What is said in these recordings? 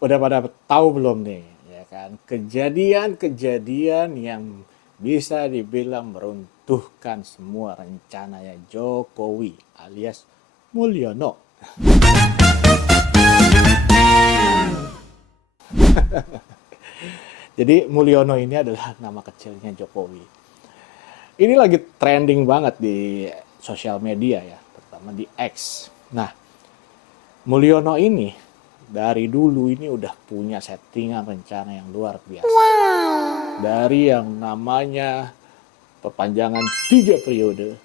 Udah pada tahu belum nih, ya kan? Kejadian-kejadian yang bisa dibilang meruntuhkan semua rencananya Jokowi alias Mulyono. Jadi Mulyono ini adalah nama kecilnya Jokowi. Ini lagi trending banget di sosial media ya, terutama di X. Nah, Mulyono ini dari dulu ini udah punya settingan rencana yang luar biasa. Dari yang namanya perpanjangan 3 periode,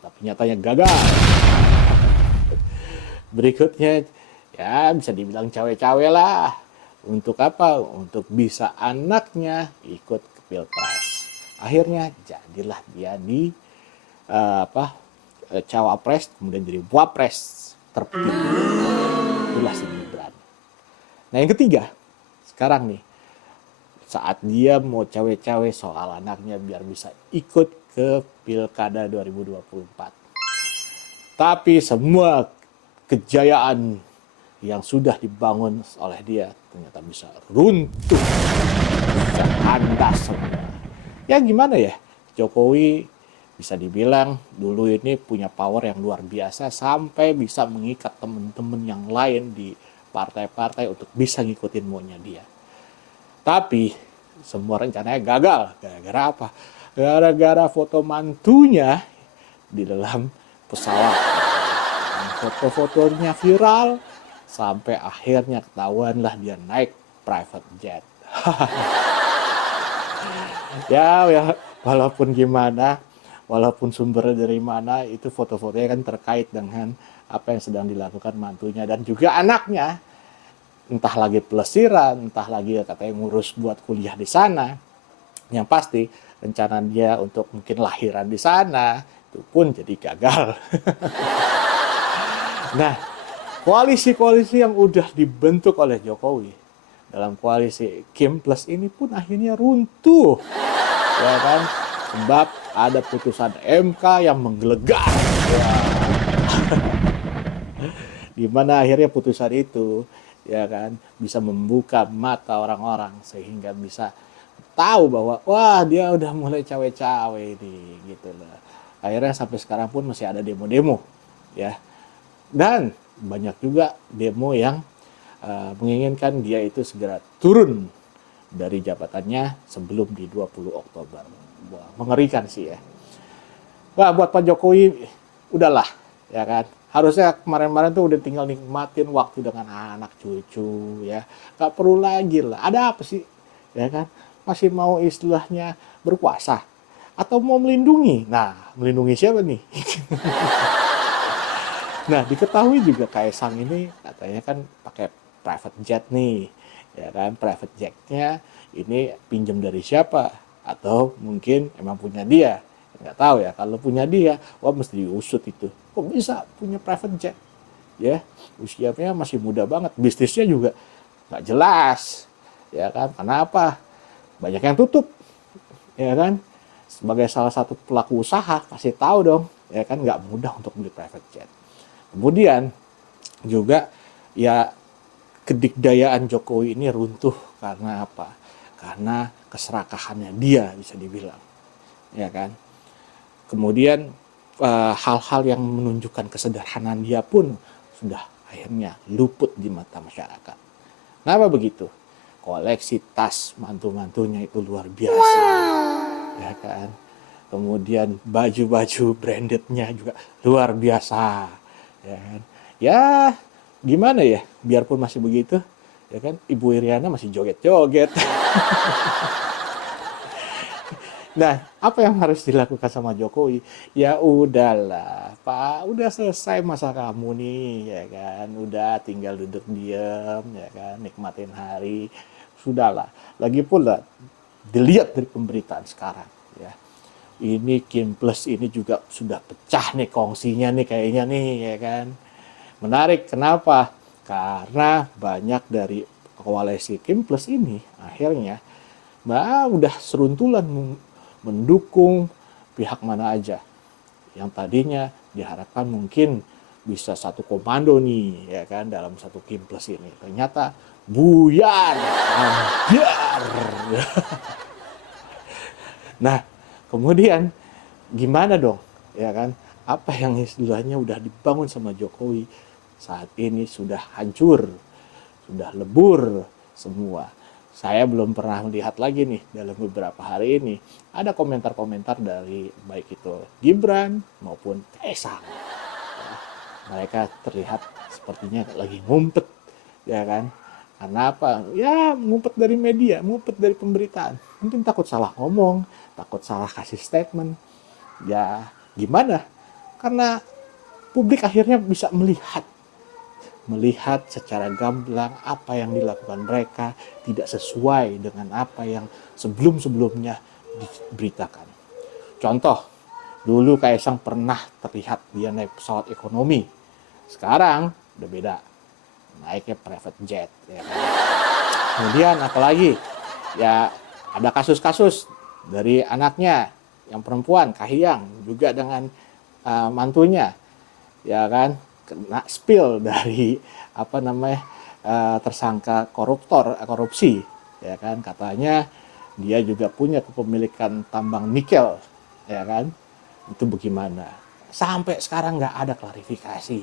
tapi nyatanya gagal. Berikutnya ya bisa dibilang cawe-cawe lah. Untuk apa? Untuk bisa anaknya ikut ke pilpres. Akhirnya jadilah dia di cawapres, kemudian jadi wapres terpilih. Itulah si Gibran. Nah yang ketiga, sekarang nih, saat dia mau cawe-cawe soal anaknya biar bisa ikut ke Pilkada 2024. Tapi semua kejayaan yang sudah dibangun oleh dia ternyata bisa runtuh, bisa kandas semua. Ya gimana ya, Jokowi bisa dibilang dulu ini punya power yang luar biasa sampai bisa mengikat teman-teman yang lain di partai-partai untuk bisa ngikutin maunya dia. Tapi semua rencananya gagal. Gara-gara apa? Gara-gara foto mantunya di dalam pesawat. Foto-fotonya viral sampai akhirnya ketahuan lah dia naik private jet. Ya, walaupun gimana, walaupun sumbernya dari mana, itu foto-fotonya kan terkait dengan apa yang sedang dilakukan mantunya dan juga anaknya. Entah lagi pelesiran, entah lagi katanya ngurus buat kuliah di sana. Yang pasti rencana dia untuk mungkin lahiran di sana itu pun jadi gagal. Nah, koalisi-koalisi yang udah dibentuk oleh Jokowi dalam koalisi Kim Plus ini pun akhirnya runtuh, ya kan? Sebab ada putusan MK yang menggelegar, ya. Di mana akhirnya putusan itu, ya kan, bisa membuka mata orang-orang sehingga bisa tahu bahwa wah dia udah mulai cawe-cawe ini gitu loh. Akhirnya sampai sekarang pun masih ada demo-demo, ya. Dan banyak juga demo yang menginginkan dia itu segera turun dari jabatannya sebelum di 20 Oktober. Wah, mengerikan sih ya. Wah, buat Pak Jokowi udahlah, ya kan. Harusnya kemarin-kemarin tuh udah tinggal nikmatin waktu dengan anak cucu ya. Gak perlu lagi lah. Ada apa sih? Ya kan? Masih mau istilahnya berkuasa atau mau melindungi? Nah, melindungi siapa nih? Nah, diketahui juga Kaisang ini katanya kan pakai private jet nih. Ya kan, private jetnya ini pinjam dari siapa? Atau mungkin emang punya dia? Nggak tahu ya, kalau punya dia, wah mesti diusut itu. Kok bisa punya private jet? Ya, usianya masih muda banget. Bisnisnya juga nggak jelas. Ya kan, kenapa? Banyak yang tutup. Ya kan, sebagai salah satu pelaku usaha, kasih tahu dong. Ya kan, nggak mudah untuk beli private jet. Kemudian juga ya kedikdayaan Jokowi ini runtuh karena apa? Karena keserakahannya dia bisa dibilang, ya kan. Kemudian hal-hal yang menunjukkan kesederhanaan dia pun sudah akhirnya luput di mata masyarakat. Kenapa begitu? Koleksi tas mantu-mantunya itu luar biasa, ya kan. Kemudian baju-baju brandednya juga luar biasa, ya kan. Ya gimana ya, biarpun masih begitu, ya kan, Ibu Iriana masih joget-joget. Nah, apa yang harus dilakukan sama Jokowi? Ya udahlah, Pak, udah selesai masa kamu nih, ya kan. Udah tinggal duduk diam, ya kan, nikmatin hari. Sudahlah. Lagi pula dilihat dari pemberitaan sekarang, ya. Ini Kim Plus ini juga sudah pecah nih kongsinya nih kayaknya nih, ya kan. Menarik, kenapa? Karena banyak dari koalisi Kim Plus ini akhirnya udah seruntulan mendukung pihak mana aja yang tadinya diharapkan mungkin bisa satu komando nih, ya kan, dalam satu Kim Plus ini. Ternyata buyar, ambiar. Nah, kemudian gimana dong, ya kan? Apa yang istilahnya udah dibangun sama Jokowi saat ini sudah hancur, sudah lebur semua. Saya belum pernah melihat lagi nih dalam beberapa hari ini ada komentar-komentar dari baik itu Gibran maupun Kaisang. Mereka terlihat sepertinya lagi ngumpet, ya kan? Karena apa? Ya, ngumpet dari media, ngumpet dari pemberitaan. Mungkin takut salah ngomong, takut salah kasih statement. Ya, gimana? Karena publik akhirnya bisa melihat secara gamblang apa yang dilakukan mereka tidak sesuai dengan apa yang sebelum-sebelumnya diberitakan. Contoh, dulu Kaisang pernah terlihat dia naik pesawat ekonomi. Sekarang udah beda, naiknya private jet. Ya kan? Kemudian apalagi, ya ada kasus-kasus dari anaknya yang perempuan, Kahiyang, juga dengan mantunya, ya kan, kena spill dari apa namanya tersangka korupsi, ya kan, katanya dia juga punya kepemilikan tambang nikel, ya kan, itu bagaimana? Sampai sekarang nggak ada klarifikasi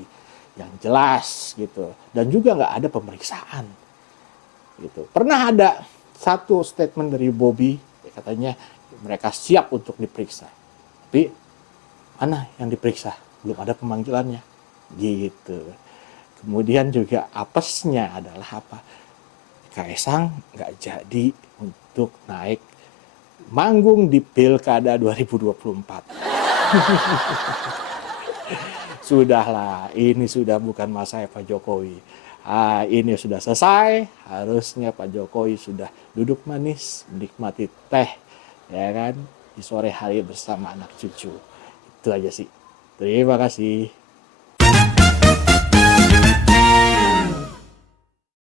yang jelas gitu, dan juga nggak ada pemeriksaan gitu. Pernah ada satu statement dari Bobby, katanya mereka siap untuk diperiksa, tapi mana yang diperiksa? Belum ada pemanggilannya gitu. Kemudian juga apesnya adalah apa? Kaisang nggak jadi untuk naik manggung di Pilkada 2024. Sudahlah, ini sudah bukan masa Pak Jokowi. Ini sudah selesai, harusnya Pak Jokowi sudah duduk manis, menikmati teh, ya kan, di sore hari bersama anak cucu. Itu aja sih. Terima kasih.